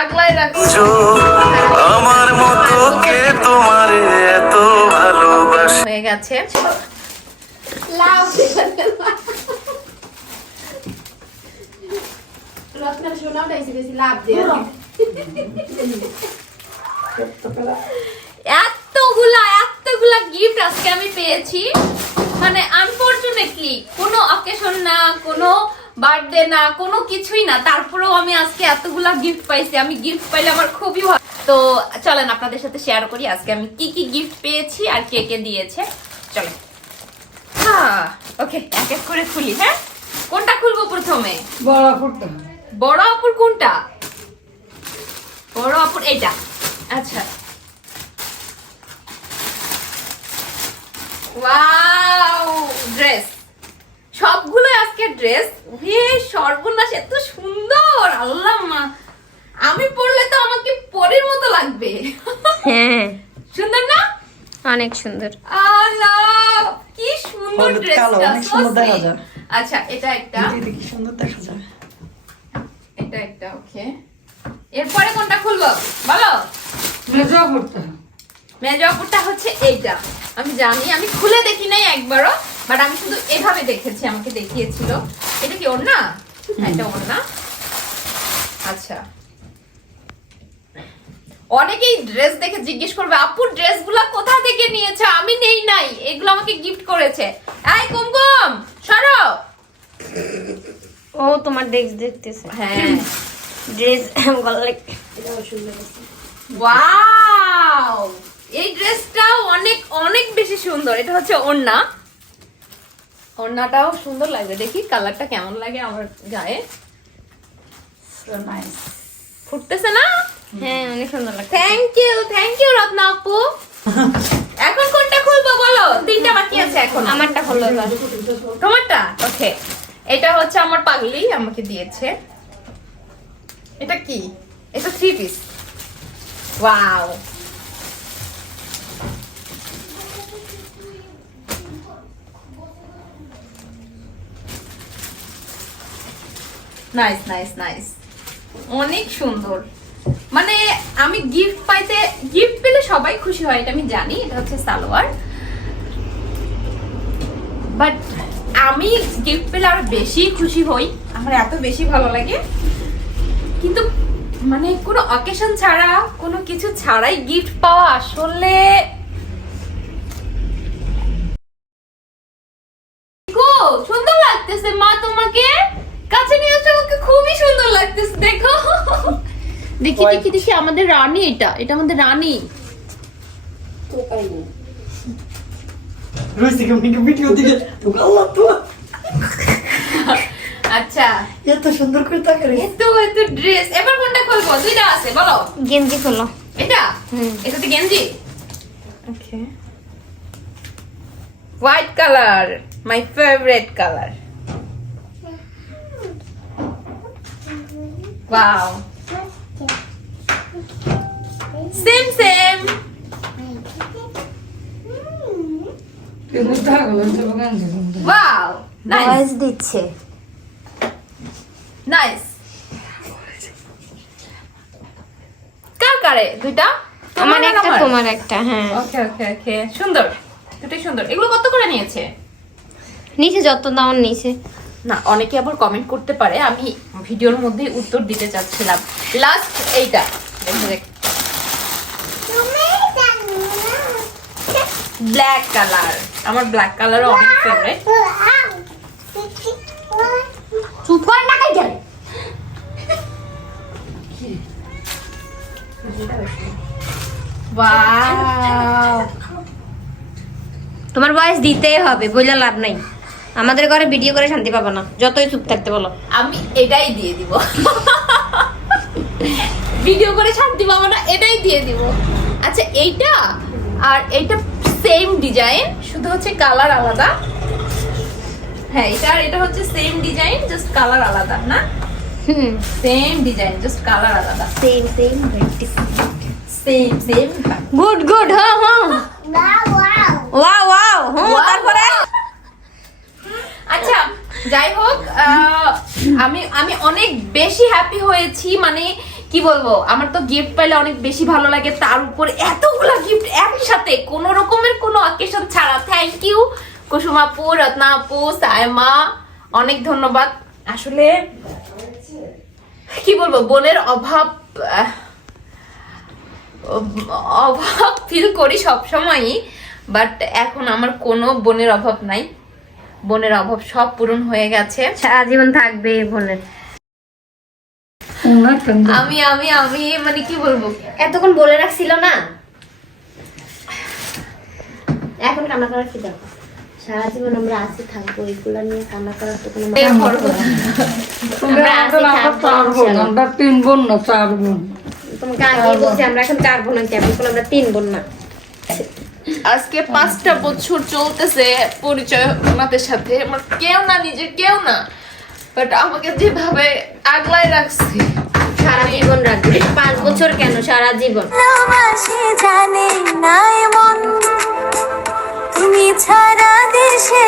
আগলাই রাখো। আমার মতো কে তোমার এত ভালোবাসে? হয়ে গেছে। লাউ রত্নার সোনাটা এসে বেশি লাভ দিয়ে। এতগুলা এতগুলা গিফট আজকে আমি পেয়েছি। মানে আনফরচুনেটলি কোনো অকেশন না কোনো বার্থডে না কোনো কিছুই না। তারপরেও আমি আজকে এতগুলা গিফট পাইছি। আমি গিফট পাইলে আমার খুবই ভালো। তো চলেন আপনাদের সাথে শেয়ার করি আজকে আমি কি কি গিফট পেয়েছি আর কে কে দিয়েছে। হ্যাঁ ওকে এক এক করে খুলি হ্যাঁ? কোনটা খুলবো প্রথমে? বড় বড় অপুর কোনটা? বড় অপুর এইটা। আচ্ছা। ওয়াও ড্রেস সবগুলো আজকে ড্রেস হে সর্বনাশ এত সুন্দর আল্লাহ মা। আমি পরলে তো আমাকে পরের মতো লাগবে। হ্যাঁ। সুন্দর না? অনেক সুন্দর। আল্লাহ কি সুন্দর হলুদ ড্রেস কালো, অনেক সুন্দর দেখা যায়। আচ্ছা এটা একটা। দিদি কি সুন্দর দেখা যায়। এটা একটা ওকে এরপরে কোনটা খুলবো? বলো। মেজা ফুটটা মেজাপুরটা হচ্ছে এইটা। আমি জানি আমি খুলে দেখি নাই একবারও। বাট আমি শুধু এভাবে দেখেছি আমাকে দেখিয়েছিল। এটা কি ওর না হ্যাঁ, এটা ওর না আচ্ছা। অনেকেই ড্রেস দেখে জিজ্ঞেস করবে আপুর ড্রেসগুলো কোথা থেকে নিয়েছে? আমি নেই নাই। এগুলো আমাকে গিফট করেছে। এই কুমকুম সরো। ও তোমার ড্রেস দেখতেছে। হ্যাঁ। ড্রেস গলে ওয়াও এই ড্রেসটাও অনেক অনেক বেশি সুন্দর। এটা হচ্ছে ওড়না। ওড়নাটাও সুন্দর লাগবে দেখি কালারটা কেমন লাগে আমার গায়ে। ফুটতেছে না? হ্যাঁ অনেক সুন্দর লাগছে। Thank you thank you Ratna আপু। এখন কোনটা খুলবো বলো? তিনটা বাকি আছে এখন। আমারটা হলো তোমারটা? ওকে এটা হচ্ছে আমার পাগলি আমাকে দিয়েছে। এটা কি? এটা three piece wow nice nice nice অনেক সুন্দর। মানে আমি গিফট পাইতে গিফট পেলে সবাই খুশি হয়, এটা আমি জানি, এটা হচ্ছে সালোয়ার। বাট আমি গিফট পেলে আরও বেশি খুশি হই, আমার এত বেশি ভালো লাগে। কিন্তু মানে কোনো অকেশন ছাড়া, কোনো কিছু ছাড়াই গিফট পাওয়া আসলে সুন্দর লাগতেছে মা তোমাকে কাছে নিয়ে আসো ওকে খুবই সুন্দর লাগতেছে দেখো। দেখি দেখি দেখি আমাদের রানী এটা। এটা আমাদের রানী। আচ্ছা। এত সুন্দর করে তাকারে এত এত ড্রেস এবার কোনটা খুলবো? দুইটা আছে বলো। গেঞ্জি খোলো। এটা। এটাতে গেঞ্জি? Okay. White colour my favourite colour তো গান ওয়াও নাইস ভয়েস দিচ্ছে নাইস কার কারে? দুইটা? আমার একটা তোমার একটা হ্যাঁ। ওকে ওকে ওকে সুন্দর। দুটোই সুন্দর। এগুলো কত করে নিয়েছে? নিচে যত দাম নিচে। না, অনেকে আবার কমেন্ট করতে পারে, আমি ভিডিওর মধ্যে উত্তর দিতে চাচ্ছিলাম। লাস্ট এইটা। ব্ল্যাক কালার আমার ব্ল্যাক কালার অনেক ফেভারিট চুপ তোমার ভয়েস দিতেই হবে, বইলে লাভ নাই। আমাদের ঘরে ভিডিও করে শান্তি পাবো না। যতই চুপ থাকতে বলো। আমি এটাই দিয়ে দিব। ভিডিও করে শান্তি পাবো না এটাই দিয়ে দিব। আচ্ছা এইটা আর এইটা সেম ডিজাইন শুধু হচ্ছে কালার আলাদা। হ্যাঁ এটা আর এটা হচ্ছে সেম ডিজাইন জাস্ট কালার আলাদা না? হুম। সেম ডিজাইন জাস্ট কালার আলাদা। Same same same same good good হ্যাঁ হ্যাঁ ওয়াও ওয়াও হুম তারপরে আচ্ছা যাই হোক আমি আমি অনেক বেশি হ্যাপি হয়েছি মানে কি বলব, আমার তো গিফট পাইলে অনেক বেশি ভালো লাগে। তার উপর এতগুলো গিফট একসাথে, কোন রকমের কোনো অকেশন ছাড়া। থ্যাংক ইউ কুসুম আপু রত্না আপু সায়মা, অনেক ধন্যবাদ। আসলে, কি বলব, বোনের অভাব অভাব ফিল করি সব সময়ই বাট এখন আমার কোনো বোনের অভাব নাই। বোনের অভাব সব পূরণ হয়ে গেছে। সারা জীবন থাকবে এই বোনের। আমি আমি আমি মানে কি বলব? এতক্ষণ বলে রাখছিল না। এখন কান্না করার কি দরকার? সারা জীবন আমরা আসি থাকব এগুলা নিয়ে কান্না করার তো কোনো মানে আমরা আছি তিন বোন না চার বোন। তোমাকে আগে বলছি আমরা এখন চার বোন হয়েছি এখন আমরা তিন বোন না। আজকে পাঁচটা বছর চলতেছে পরিচয় ওনাদের সাথে। আমার কেউ না নিজে কেউ না। বাট আমাকে যেভাবে আগলাই রাখছে। সারা জীবন রাখবে। পাঁচ বছর কেন? সারা জীবন। জানে নাই মন তুমি ছাড়া দেশে